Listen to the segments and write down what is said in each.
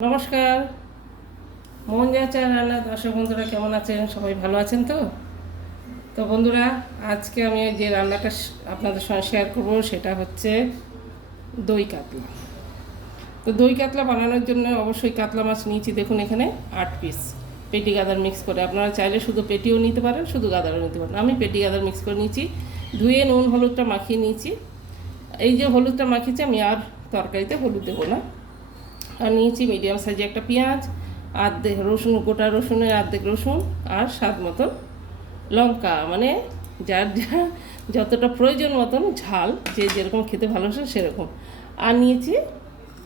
নমস্কার, মোহন যাচার রান্না দর্শক বন্ধুরা কেমন আছেন? সবাই ভালো আছেন তো? তো বন্ধুরা, আজকে আমি যে রান্নাটা আপনাদের সঙ্গে শেয়ার করব সেটা হচ্ছে দই কাতলা। তো দই কাতলা বানানোর জন্য অবশ্যই কাতলা মাছ নিয়েছি, দেখুন এখানে 8 পিস পেটি গাদার মিক্স করে। আপনারা চাইলে শুধু পেটিও নিতে পারেন, শুধু গাদারও নিতে পারেন। আমি পেটি গাদার মিক্স করে নিয়েছি, ধুয়ে নুন হলুদটা মাখিয়ে নিয়েছি। এই যে হলুদটা মাখিয়েছি, আমি আর তরকারিতে হলুদ দেবো না। আর নিয়েছি মিডিয়াম সাইজে একটা পেঁয়াজ, আর্ধেক রসুন, গোটা রসুনের আর্ধেক রসুন, আর স্বাদ মতন লঙ্কা, মানে যার যা যতটা প্রয়োজন মতন ঝাল, যে যেরকম খেতে ভালোবাসে সেরকম। আর নিয়েছি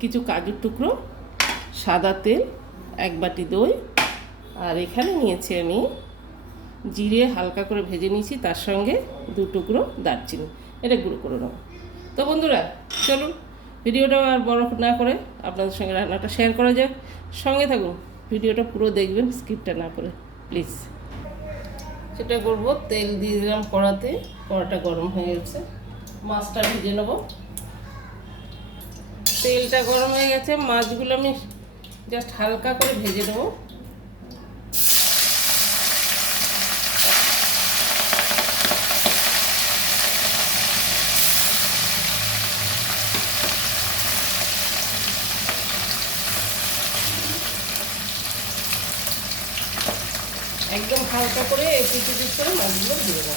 কিছু কাজুর টুকরো, সাদা তেল, 1 বাটি দই, আর এখানে নিয়েছি আমি জিরে হালকা করে ভেজে নিয়েছি, তার সঙ্গে 2 টুকরো দারচিনি, এটা গুঁড়ো করে নেব। তো বন্ধুরা চলুন ভিডিওটা আর বড় না করে আপনাদের সঙ্গে রান্নাটা শেয়ার করা যাক। সঙ্গে থাকুন, ভিডিওটা পুরো দেখবেন, স্কিপটা না করে প্লিজ। সেটা করব, তেল দিয়ে দিলাম কড়াতে, কড়াটা গরম হয়ে গেছে, মাছটা ভেজে নেব। তেলটা গরম হয়ে গেছে, মাছগুলো আমি জাস্ট হালকা করে ভেজে নেব। একদম হালকা করে পিছু করে মাছগুলো দিয়ে দেবো।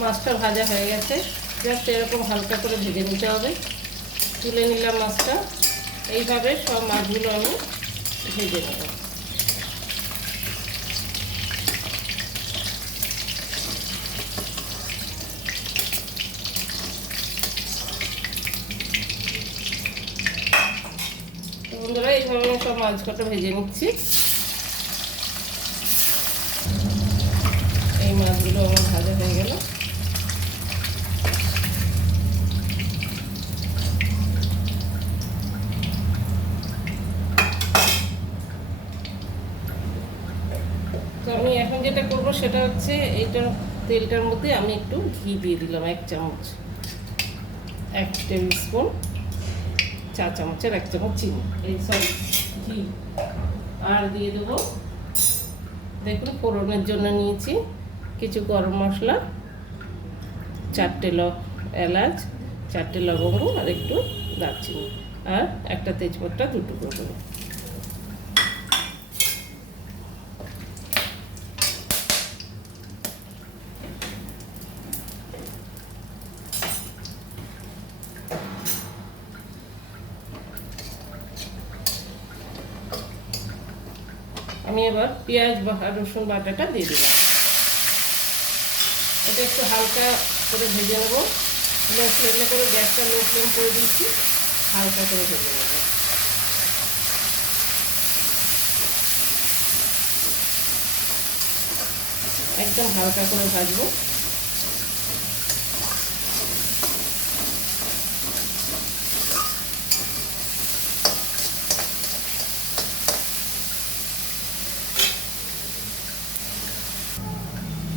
মাছটা ভাজা হয়ে গেছে, জাস্ট এরকম হালকা করে ভেজে নিতে হবে। তুলে নিলাম মাছটা। এইভাবে সব মাছগুলো আমি ভেজে নেব। বন্ধুরা, এইভাবে আমি সব মাছ কটা ভেজে নিচ্ছি। এই মাছগুলো আমার ভাজা হয়ে গেল। তো আমি এখন যেটা করব সেটা হচ্ছে এইটার তেলটার মধ্যে আমি একটু ঘি দিয়ে দিলাম, 1 চামচ, 1 টেবিল স্পুন, 4 চামচের 1 চামচ চিনি, এই সরি ঘি। আর দিয়ে দেবো, দেখুন ফোড়নের জন্য নিয়েছি কিছু গরম মশলা, 4টে এলাচ, 4টে লবঙ্গ, আর একটু দারচিনি, আর একটা তেজপাতা 2 টুকরো করে। আমি এবার পেঁয়াজ বা রসুন বাটাটা দিয়ে দিলাম। এটা একটু হালকা করে ভেজে নেব। লো ফ্লেমে করে, গ্যাসটা লো ফ্লেম করে দিচ্ছি, হালকা করে ভেজে নেব। একদম হালকা করে ভাজবো।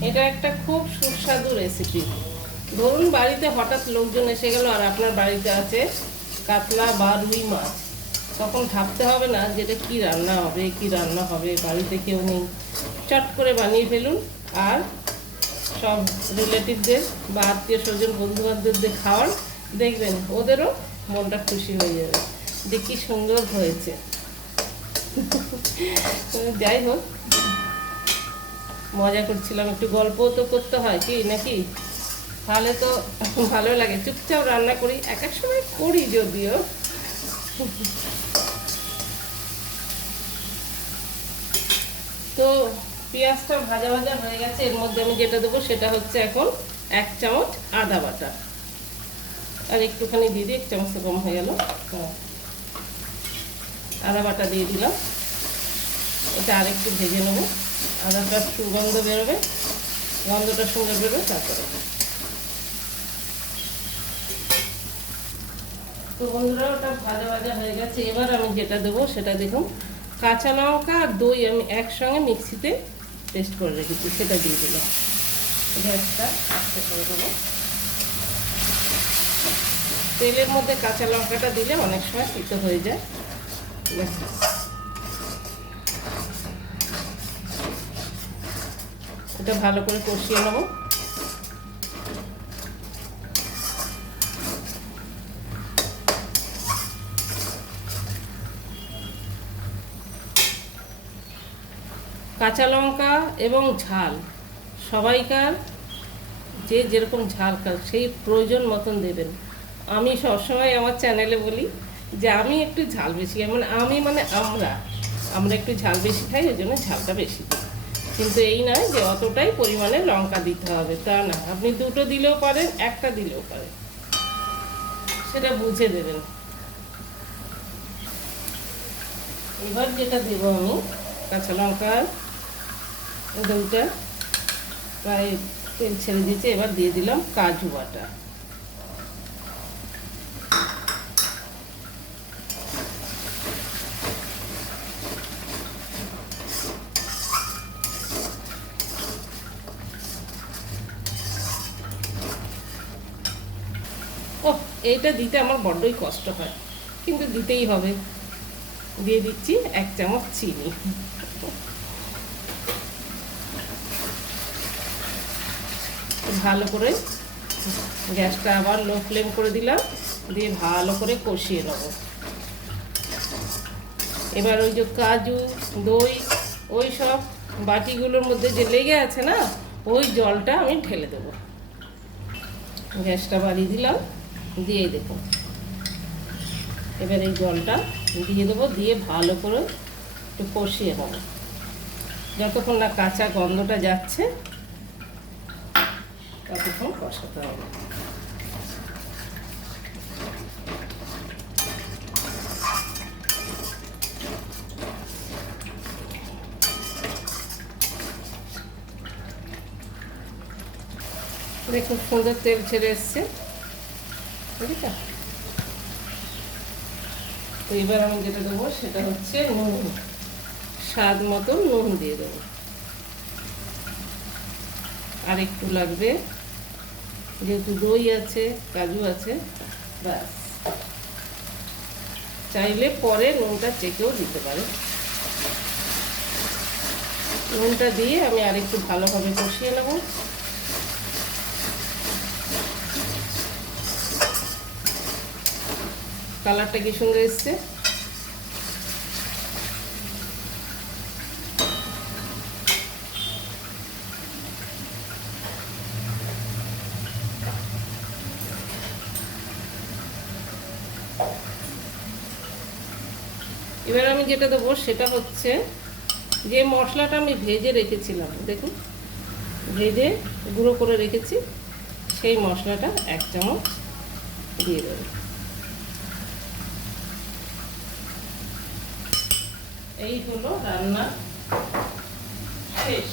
এটা একটা খুব সুস্বাদু রেসিপি। ধরুন বাড়িতে হঠাৎ লোকজন এসে গেল, আর আপনার বাড়িতে আছে কাতলা বা রুই মাছ, তখন ভাবতে হবে না যেটা কী রান্না হবে, কী রান্না হবে, বাড়িতে কেউ নেই, চট করে বানিয়ে ফেলুন। আর সব রিলেটিভদের বা আত্মীয় স্বজন বন্ধু বান্ধবদের খাওয়ান, দেখবেন ওদেরও মনটা খুশি হয়ে যাবে, যে কী সুন্দর হয়েছে। যাই হোক, মজা করছিলাম, একটু গল্পও তো করতে হয় কি নাকি, তাহলে তো ভালো লাগে। চুপচাপ রান্না করি, এক এক সময় করি যদিও। তো পেঁয়াজটা ভাজা ভাজা হয়ে গেছে, এর মধ্যে আমি যেটা দেবো সেটা হচ্ছে এখন 1 চামচ আদা বাটা, আর একটুখানি দিয়ে দিই, 1 চামচে কম হয়ে গেল। আদা বাটা দিয়ে দিলাম, এটা আর একটু ভেজে নেবো। আদাটা সুগন্ধ বেরোবে, গন্ধটা সুন্দর বেরোবে, তারপরে। তো বন্ধুরা, ওটা ভাজা ভাজা হয়ে গেছে। এবার আমি যেটা দেবো সেটা দেখুন, কাঁচা লঙ্কা আর দই আমি একসঙ্গে মিক্সিতে পেস্ট করে রেখেছি, সেটা দিয়ে দিলাম। গ্যাসটা আস্তে করে দেবো। তেলের মধ্যে কাঁচা লঙ্কাটা দিলে অনেক সময় তিতো হয়ে যায়। এটা ভালো করে কষিয়ে নেব। কাঁচা লঙ্কা এবং ঝাল সবাইকার যে যেরকম ঝাল খায় সেই প্রয়োজন মতন দেবেন। আমি সবসময় আমার চ্যানেলে বলি যে আমি একটু ঝাল বেশি, আমরা একটু ঝাল বেশি খাই, ওই জন্য ঝালটা বেশি দিই। কিন্তু এই নয় যে অতটাই পরিমাণে লঙ্কা দিতে হবে, তা না। আপনি দুটো দিলেও পারেন, একটা দিলেও পারেন, সেটা বুঝে দেবেন। এবার যেটা দেব আমি, কাঁচা লঙ্কার দইটা প্রায় তেল ছেড়ে দিয়েছে। এবার দিয়ে দিলাম কাজু বাটা। এইটা দিতে আমার বড্ডই কষ্ট হয়, কিন্তু দিতেই হবে। দিয়ে দিচ্ছি 1 চামচ চিনি। ভালো করে গ্যাসটা আবার লো ফ্লেম করে দিলাম, দিয়ে ভালো করে কষিয়ে নেব। এবার ওই যে কাজু, দই, ওই সব বাটিগুলোর মধ্যে যে লেগে আছে না, ওই জলটা আমি ঢেলে দেবো। গ্যাসটা বাড়িয়ে দিলাম, দিয়ে দেবো। এবার এই জলটা দিয়ে দেবো, দিয়ে ভালো করে একটু কষিয়ে নেব যতক্ষণ না কাঁচা গন্ধটা যাচ্ছে, ততক্ষণ কষাতে হবে। দেখুন সুন্দর তেল ছেড়ে এসছে, বুঝলি? তো এবার আমি যেটা দেবো সেটা হচ্ছে নুন। স্বাদ মতো নুন দিয়ে দেবো, আর একটু লাগবে, যেহেতু দই আছে, কাজু আছে। ব্যাস, চাইলে পরে নুনটা চেকেও দিতে পারে। নুনটা দিয়ে আমি আরেকটু ভালোভাবে কষিয়ে নেব। কালারটা কি সুন্দর এসছে। এবার আমি যেটা দেবো সেটা হচ্ছে যে মশলাটা আমি ভেজে রেখেছিলাম, দেখুন ভেজে গুঁড়ো করে রেখেছি, সেই মশলাটা 1 চামচ দিয়ে দেবো। এই হলো রান্না শেষ।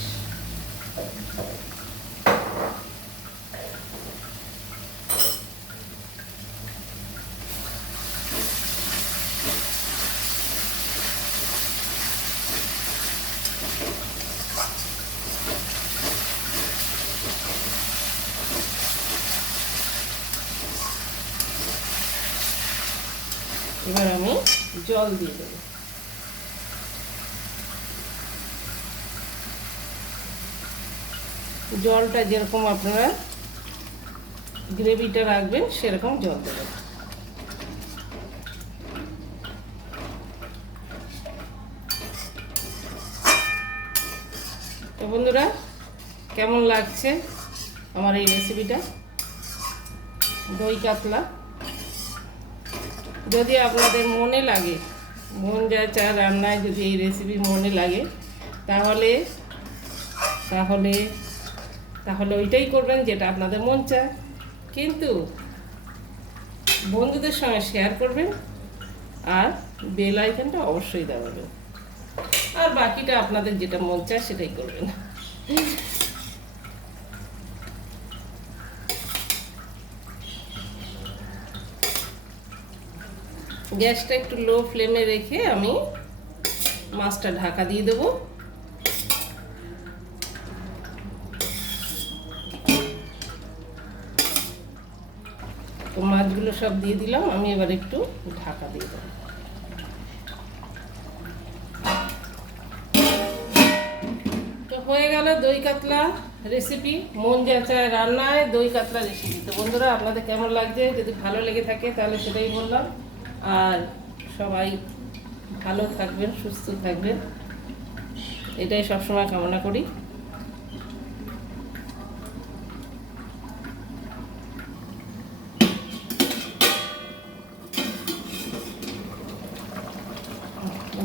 এবার আমি জল দিয়ে দেবো। জলটা যেরকম আপনারা গ্রেভিটা রাখবেন সেরকম জল দেবেন। তো বন্ধুরা, কেমন লাগছে আমার এই রেসিপিটা, দই কাতলা? যদি আপনাদের মনে লাগে, মন যা চা রান্নায় যদি এই রেসিপি মনে লাগে, তাহলে তাহলে তাহলে ওইটাই করবেন যেটা আপনাদের মন চায়। কিন্তু বন্ধুদের সঙ্গে শেয়ার করবেন, আর বেল আইকনটা অবশ্যই দাবাবেন। আর বাকিটা আপনাদের যেটা মন চায় সেটাই করবেন। গ্যাসটা একটু লো ফ্লেমে রেখে আমি মাছটা ঢাকা দিয়ে দেবো। তো মাছগুলো সব দিয়ে দিলাম, আমি এবার একটু ঢাকা দিয়ে দেবো। তো হয়ে গেল দই কাতলা রেসিপি, মন যা চায় রান্নায় দই কাতলা রেসিপি। তো বন্ধুরা আপনাদের কেমন লাগছে, যদি ভালো লেগে থাকে তাহলে সেটাই বললাম। আর সবাই ভালো থাকবেন, সুস্থ থাকবেন, এটাই সবসময় কামনা করি।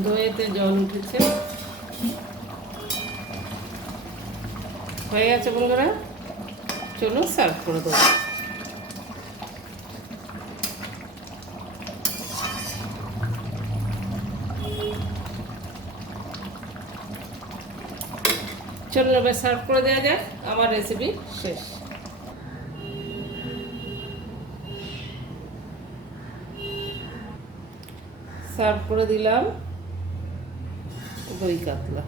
দইয়েতে জল উঠেছে, হয়ে গেছে বন্ধুরা, চলুন সার্ভ করে দেবো। চলুন এবার সার্ভ করে দেওয়া যাক, আমার রেসিপি শেষ। সার্ভ করে দিলাম দই কাতলা।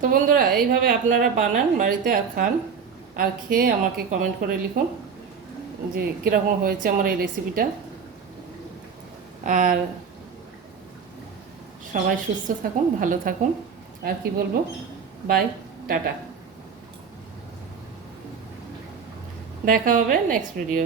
তো বন্ধুরা এইভাবে আপনারা বানান বাড়িতে আর খান, আর খেয়ে আমাকে কমেন্ট করে লিখুন যে কীরকম হয়েছে আমার এই রেসিপিটা। আর সবাই সুস্থ থাকুন, ভালো থাকুন, আর কি বলবো, বাই, টাটা, দেখা হবে নেক্সট ভিডিও।